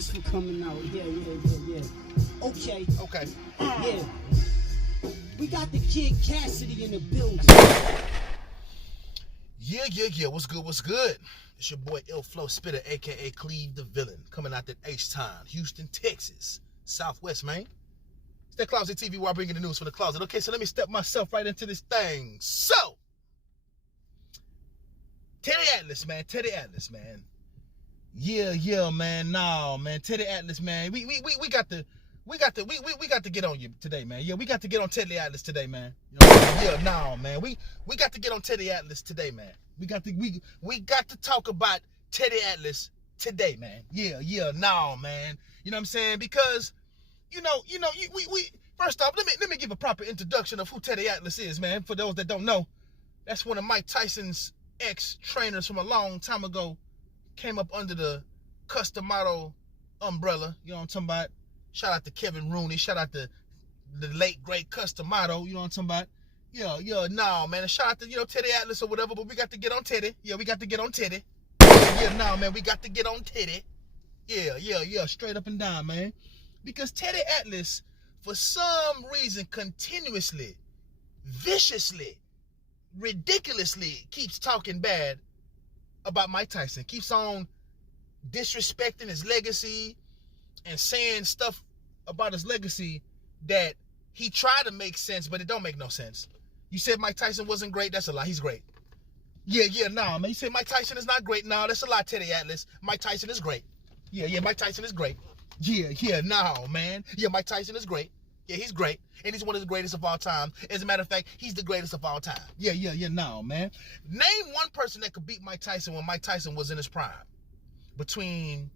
Thanks for coming out. Yeah. Okay. Yeah. We got the Kid Cassidy in the building. Yeah. What's good? It's your boy Ill Flow Spitter, a.k.a. Cleve the Villain, coming out that H-Town, Houston, Texas, Southwest, man. It's that Closet TV where I bring you the news from the closet. Okay, so let me step myself right into this thing. So, Teddy Atlas, man. Yeah, man. Nah, man. Teddy Atlas, man. We got to get on you today, man. Yeah, we got to get on Teddy Atlas today, man. You know, man. We got to get on Teddy Atlas today, man. We got to talk about Teddy Atlas today, man. Yeah, man. You know what I'm saying? Because we first off, let me give a proper introduction of who Teddy Atlas is, man. For those that don't know, that's one of Mike Tyson's ex-trainers from a long time ago. Came up under the Customato umbrella. You know what I'm talking about? Shout out to Kevin Rooney. Shout out to the late great Customato. You know what I'm talking about? Man. And shout out to Teddy Atlas or whatever. But we got to get on Teddy. Yeah, we got to get on Teddy. Man. We got to get on Teddy. Yeah. Straight up and down, man. Because Teddy Atlas, for some reason, continuously, viciously, ridiculously keeps talking bad about Mike Tyson. Keeps on disrespecting his legacy and saying stuff about his legacy that he tried to make sense, but it don't make no sense. You said Mike Tyson wasn't great. That's a lie. He's great. Man. You said Mike Tyson is not great. No, that's a lie, Teddy Atlas. Mike Tyson is great. Mike Tyson is great. Man. Mike Tyson is great. Yeah, he's great. And he's one of the greatest of all time. As a matter of fact, he's the greatest of all time. Man. Name one person that could beat Mike Tyson when Mike Tyson was in his prime. Between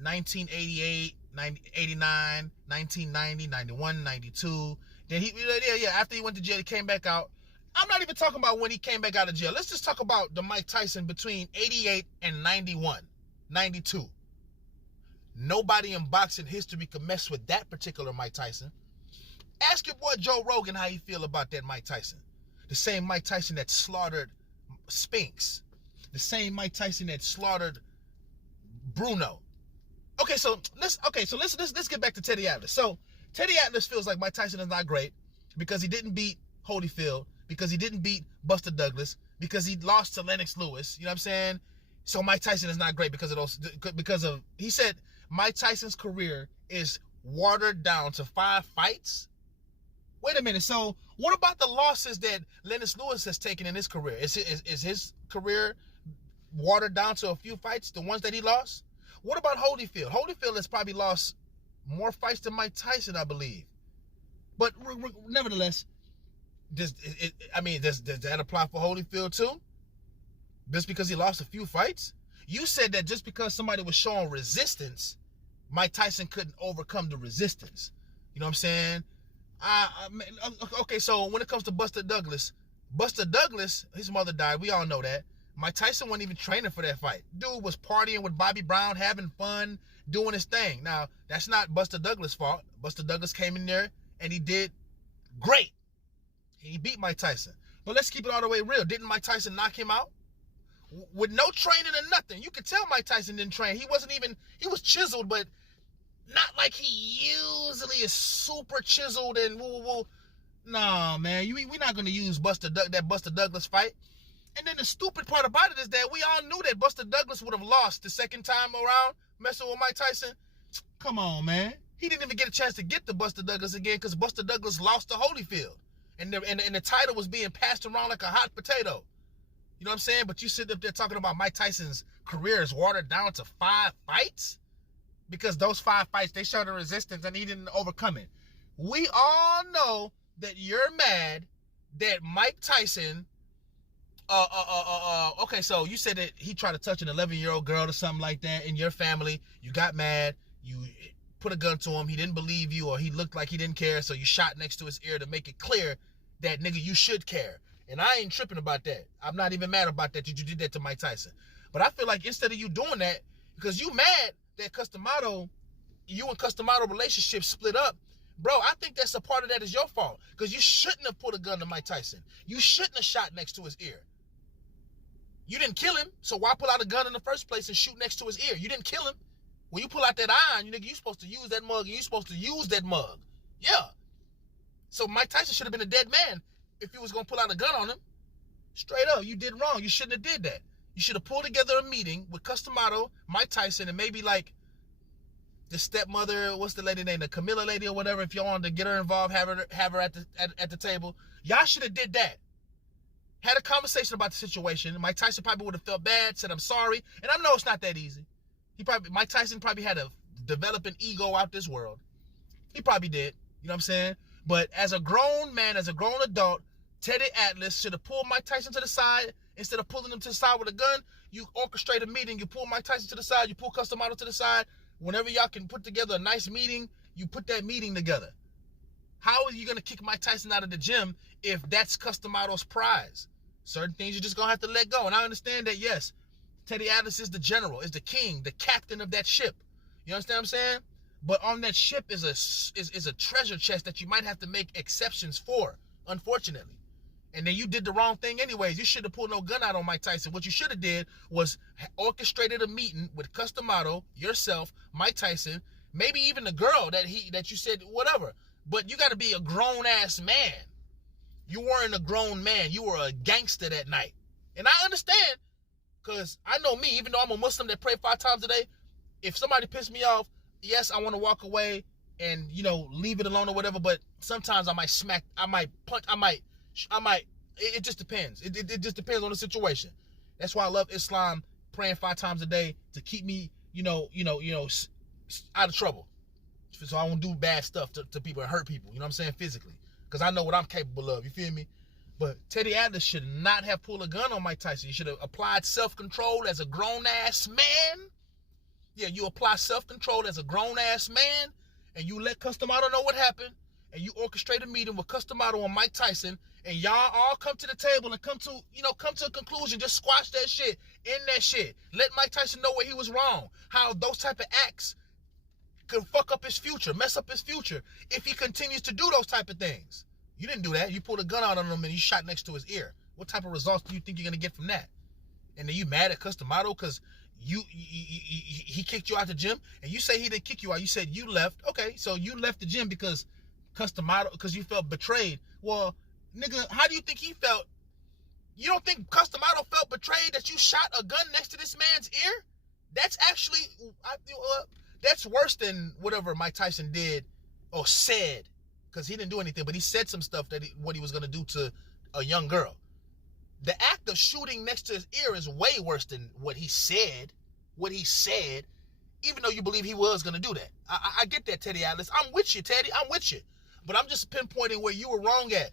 1988, 89, 1990, 91, 92. Then after he went to jail, he came back out. I'm not even talking about when he came back out of jail. Let's just talk about the Mike Tyson between 88 and 91, 92. Nobody in boxing history could mess with that particular Mike Tyson. Ask your boy Joe Rogan how he feel about that Mike Tyson. The same Mike Tyson that slaughtered Spinks. The same Mike Tyson that slaughtered Bruno. So let's get back to Teddy Atlas. So Teddy Atlas feels like Mike Tyson is not great because he didn't beat Holyfield, because he didn't beat Buster Douglas, because he lost to Lennox Lewis. You know what I'm saying? So Mike Tyson is not great because of he said Mike Tyson's career is watered down to 5 fights. Wait a minute. So what about the losses that Lennox Lewis has taken in his career? Is his career watered down to a few fights, the ones that he lost? What about Holyfield? Holyfield has probably lost more fights than Mike Tyson, I believe. But nevertheless, does that apply for Holyfield too? Just because he lost a few fights? You said that just because somebody was showing resistance, Mike Tyson couldn't overcome the resistance. You know what I'm saying? Okay, so when it comes to Buster Douglas, his mother died. We all know that. Mike Tyson wasn't even training for that fight. Dude was partying with Bobby Brown, having fun, doing his thing. Now, that's not Buster Douglas' fault. Buster Douglas came in there and he did great. He beat Mike Tyson. But let's keep it all the way real. Didn't Mike Tyson knock him out? With no training or nothing. You could tell Mike Tyson didn't train. He was chiseled, but not like he usually is super chiseled and woo. Nah, man. We're not going to use that Buster Douglas fight. And then the stupid part about it is that we all knew that Buster Douglas would have lost the second time around messing with Mike Tyson. Come on, man. He didn't even get a chance to get to Buster Douglas again because Buster Douglas lost to Holyfield. And the title was being passed around like a hot potato. You know what I'm saying? But you sit up there talking about Mike Tyson's career is watered down to 5 fights? Because those 5 fights, they showed a resistance and he didn't overcome it. We all know that you're mad that Mike Tyson... Okay, so you said that he tried to touch an 11-year-old girl or something like that in your family. You got mad. You put a gun to him. He didn't believe you, or he looked like he didn't care, so you shot next to his ear to make it clear that, nigga, you should care. And I ain't tripping about that. I'm not even mad about that you did that to Mike Tyson. But I feel like instead of you doing that, because you mad that you and Customato relationship split up, bro, I think that's a part of that is your fault. Because you shouldn't have put a gun to Mike Tyson. You shouldn't have shot next to his ear. You didn't kill him, so why pull out a gun in the first place and shoot next to his ear? You didn't kill him. When you pull out that iron, you supposed to use that mug, and you supposed to use that mug. Yeah. So Mike Tyson should have been a dead man if he was going to pull out a gun on him. Straight up, you did wrong. You shouldn't have did that. You should have pulled together a meeting with Customato, Mike Tyson, and maybe like the stepmother, what's the lady name, the Camilla lady or whatever. If y'all wanted to get her involved, have her at the table. Y'all should have did that. Had a conversation about the situation. Mike Tyson probably would have felt bad, said I'm sorry, and I know it's not that easy. Mike Tyson probably had a developing ego out this world. He probably did. You know what I'm saying? But as a grown man, as a grown adult, Teddy Atlas should have pulled Mike Tyson to the side. Instead of pulling him to the side with a gun, you orchestrate a meeting. You pull Mike Tyson to the side. You pull Customato to the side. Whenever y'all can put together a nice meeting, you put that meeting together. How are you going to kick Mike Tyson out of the gym if that's Customato's prize? Certain things you're just going to have to let go. And I understand that, yes, Teddy Atlas is the general, is the king, the captain of that ship. You understand what I'm saying? But on that ship is a treasure chest that you might have to make exceptions for, unfortunately. And then you did the wrong thing anyways. You should have pulled no gun out on Mike Tyson. What you should have did was orchestrated a meeting with Customato, yourself, Mike Tyson, maybe even the girl that you said, whatever. But you got to be a grown-ass man. You weren't a grown man. You were a gangster that night. And I understand, because I know me, even though I'm a Muslim that pray 5 times a day, if somebody pissed me off, yes, I want to walk away and, leave it alone or whatever, but sometimes I might smack, I might punch, it just depends. It just depends on the situation. That's why I love Islam, praying 5 times a day to keep me, out of trouble. So I won't do bad stuff to people and hurt people, you know what I'm saying, physically. Because I know what I'm capable of, you feel me? But Teddy Atlas should not have pulled a gun on Mike Tyson. You should have applied self-control as a grown-ass man. Yeah, you apply self-control as a grown-ass man, and you let Customato know what happened, and you orchestrate a meeting with Customato and Mike Tyson, and y'all all come to the table and come to a conclusion. Just squash that shit, end that shit. Let Mike Tyson know where he was wrong, how those type of acts can fuck up his future, mess up his future, if he continues to do those type of things. You didn't do that. You pulled a gun out on him and you shot next to his ear. What type of results do you think you're going to get from that? And then you mad at Customato because he kicked you out the gym, and you say he didn't kick you out. You said you left. Okay, so you left the gym because because you felt betrayed. Well, nigga, how do you think he felt? You don't think Customato felt betrayed that you shot a gun next to this man's ear? That's actually, that's worse than whatever Mike Tyson did or said, because he didn't do anything, but he said some stuff what he was going to do to a young girl. The act of shooting next to his ear is way worse than what he said. Even though you believe he was going to do that. I get that, Teddy Atlas. I'm with you, Teddy. I'm with you. But I'm just pinpointing where you were wrong at.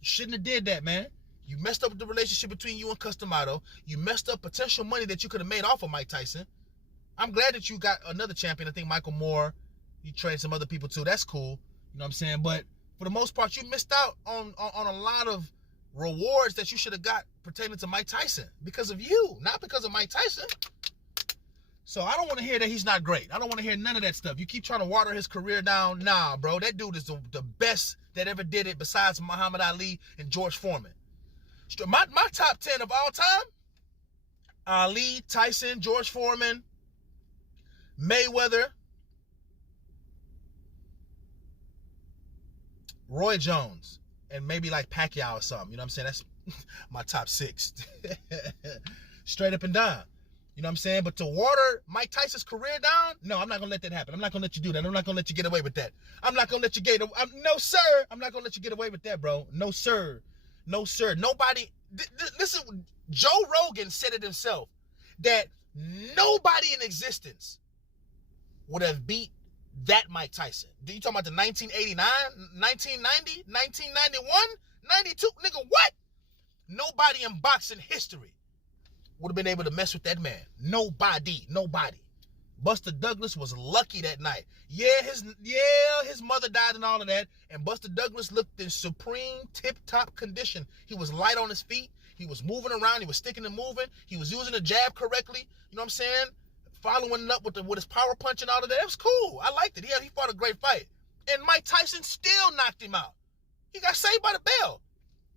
You shouldn't have did that, man. You messed up the relationship between you and Customato. You messed up potential money that you could have made off of Mike Tyson. I'm glad that you got another champion. I think Michael Moore. You trained some other people too. That's cool. You know what I'm saying? But for the most part, you missed out on a lot of rewards that you should have got pertaining to Mike Tyson because of you, not because of Mike Tyson. So I don't want to hear that he's not great. I don't want to hear none of that stuff. You keep trying to water his career down. Nah, bro, that dude is the best that ever did it besides Muhammad Ali and George Foreman. My top 10 of all time: Ali, Tyson, George Foreman, Mayweather, Roy Jones, and maybe like Pacquiao or something. You know what I'm saying? That's my top 6. Straight up and down. You know what I'm saying? But to water Mike Tyson's career down, no, I'm not going to let that happen. I'm not going to let you do that. I'm not going to let you get away with that. I'm not going to let you no, sir. I'm not going to let you get away with that, bro. No, sir. No, sir. Nobody, listen, Joe Rogan said it himself, that nobody in existence would have beat that Mike Tyson. Do you talking about the 1989, 1990, 1991, 92? Nigga, what? Nobody in boxing history would have been able to mess with that man. Nobody. Buster Douglas was lucky that night. His mother died and all of that, and Buster Douglas looked in supreme tip-top condition. He was light on his feet. He was moving around. He was sticking and moving. He was using the jab correctly. You know what I'm saying? Following it up with his power punch and all of that. It was cool. I liked it. He fought a great fight. And Mike Tyson still knocked him out. He got saved by the bell.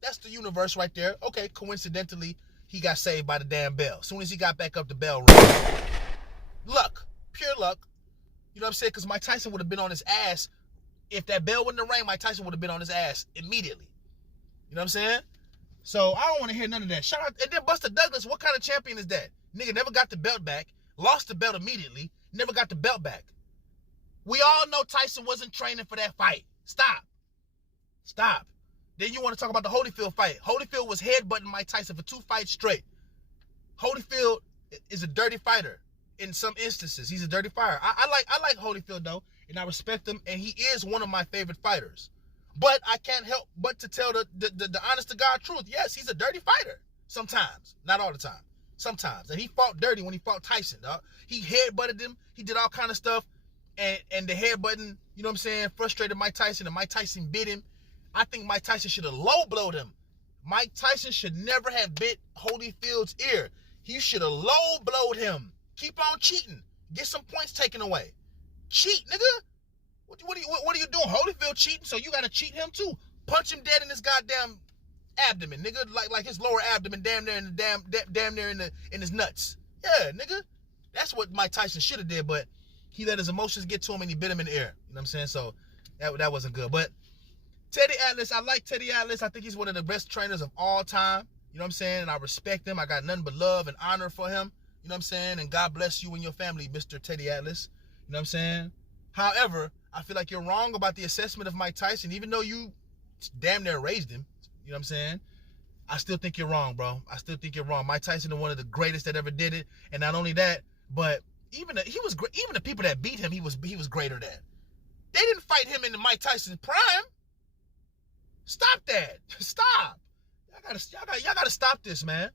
That's the universe right there. Okay, coincidentally, he got saved by the damn bell. As soon as he got back up, the bell rang. Luck. Pure luck. You know what I'm saying? Because Mike Tyson would have been on his ass. If that bell wouldn't have rang, Mike Tyson would have been on his ass immediately. You know what I'm saying? So I don't want to hear none of that. Shout out. And then Buster Douglas, what kind of champion is that? Nigga never got the belt back, lost the belt immediately, never got the belt back. We all know Tyson wasn't training for that fight. Stop. Stop. Then you want to talk about the Holyfield fight. Holyfield was headbutting Mike Tyson for 2 fights straight. Holyfield is a dirty fighter in some instances. He's a dirty fighter. I like Holyfield though, and I respect him, and he is one of my favorite fighters. But I can't help but to tell the honest to God truth. Yes, he's a dirty fighter. Sometimes. Not all the time. Sometimes. And he fought dirty when he fought Tyson, dog. He headbutted him. He did all kind of stuff. And the headbutting, you know what I'm saying, frustrated Mike Tyson, and Mike Tyson bit him. I think Mike Tyson should have low-blowed him. Mike Tyson should never have bit Holyfield's ear. He should have low-blowed him. Keep on cheating. Get some points taken away. Cheat, nigga. What are you doing? Holyfield cheating, so you gotta cheat him too. Punch him dead in his goddamn abdomen, nigga. Like his lower abdomen, damn near in his nuts. Yeah, nigga. That's what Mike Tyson should have did, but he let his emotions get to him and he bit him in the ear. You know what I'm saying? So that wasn't good. But Teddy Atlas, I like Teddy Atlas. I think he's one of the best trainers of all time. You know what I'm saying? And I respect him. I got nothing but love and honor for him. You know what I'm saying? And God bless you and your family, Mr. Teddy Atlas. You know what I'm saying? However, I feel like you're wrong about the assessment of Mike Tyson, even though you damn near raised him. You know what I'm saying? I still think you're wrong, bro. I still think you're wrong. Mike Tyson is one of the greatest that ever did it. And not only that, but even the people that beat him, he was greater than. They didn't fight him in the Mike Tyson prime. Stop that. Stop. Y'all gotta stop this, man.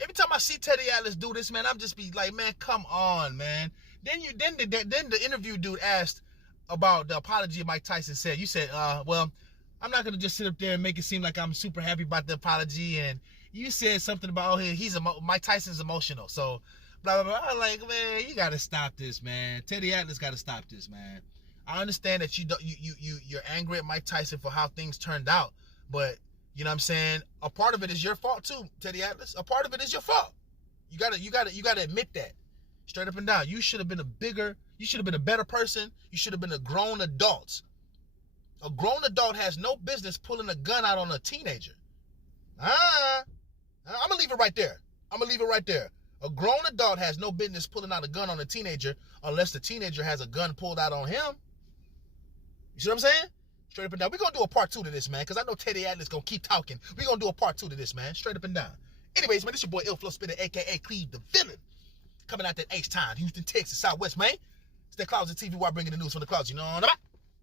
Every time I see Teddy Atlas do this, man, I'm just be like, man, come on, man. Then the interview dude asked about the apology Mike Tyson said. You said, well, I'm not gonna just sit up there and make it seem like I'm super happy about the apology. And you said something about Mike Tyson's emotional, so blah blah blah. I'm like, man, you gotta stop this, man. Teddy Atlas gotta stop this, man. I understand that you're angry at Mike Tyson for how things turned out, but you know what I'm saying? A part of it is your fault too, Teddy Atlas. A part of it is your fault. You gotta admit that. Straight up and down. You should have been a better person. You should have been a grown adult. A grown adult has no business pulling a gun out on a teenager. I'm gonna leave it right there. A grown adult has no business pulling out a gun on a teenager unless the teenager has a gun pulled out on him. You see what I'm saying? Straight up and down. We're going to do a part 2 to this, man, because I know Teddy Atlas going to keep talking. We're going to do a part 2 to this, man. Straight up and down. Anyways, man, this your boy Ill Flow Spitter, a.k.a. Cleve the Villain. Coming out that H-Town, Houston, Texas, Southwest, man. It's that Closet TV while bringing the news from the clouds. You know what I'm about?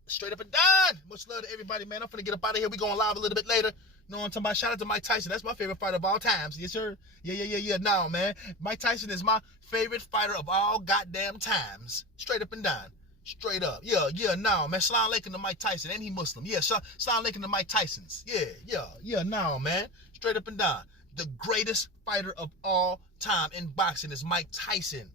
Straight up and down. Much love to everybody, man. I'm finna get up out of here. We going live a little bit later. You know what I'm talking about? Shout out to Mike Tyson. That's my favorite fighter of all times. Yes, sir. Yeah. No, man. Mike Tyson is my favorite fighter of all goddamn times. Straight up and down. Straight up. Yeah, no, man. Salam alaikum to Mike Tyson. And he Muslim. Yeah, salam alaikum to Mike Tyson's. Yeah, no, man. Straight up and down. The greatest fighter of all time in boxing is Mike Tyson.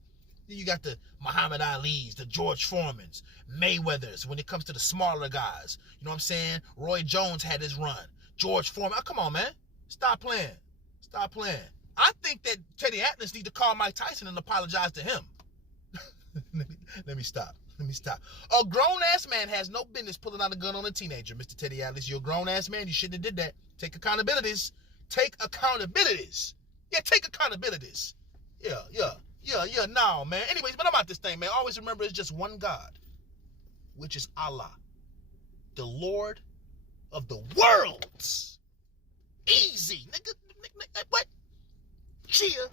Then you got the Muhammad Ali's, the George Foreman's, Mayweather's when it comes to the smaller guys. You know what I'm saying? Roy Jones had his run. George Foreman. Oh, come on, man. Stop playing. I think that Teddy Atlas needs to call Mike Tyson and apologize to him. Let me stop. A grown-ass man has no business pulling out a gun on a teenager, Mr. Teddy Atlas. You're a grown-ass man. You shouldn't have did that. Take accountabilities. Yeah, take accountabilities. Yeah, no, man. Anyways, but I'm out this thing, man. Always remember it's just one God, which is Allah, the Lord of the worlds. Easy, nigga. What? Cheer.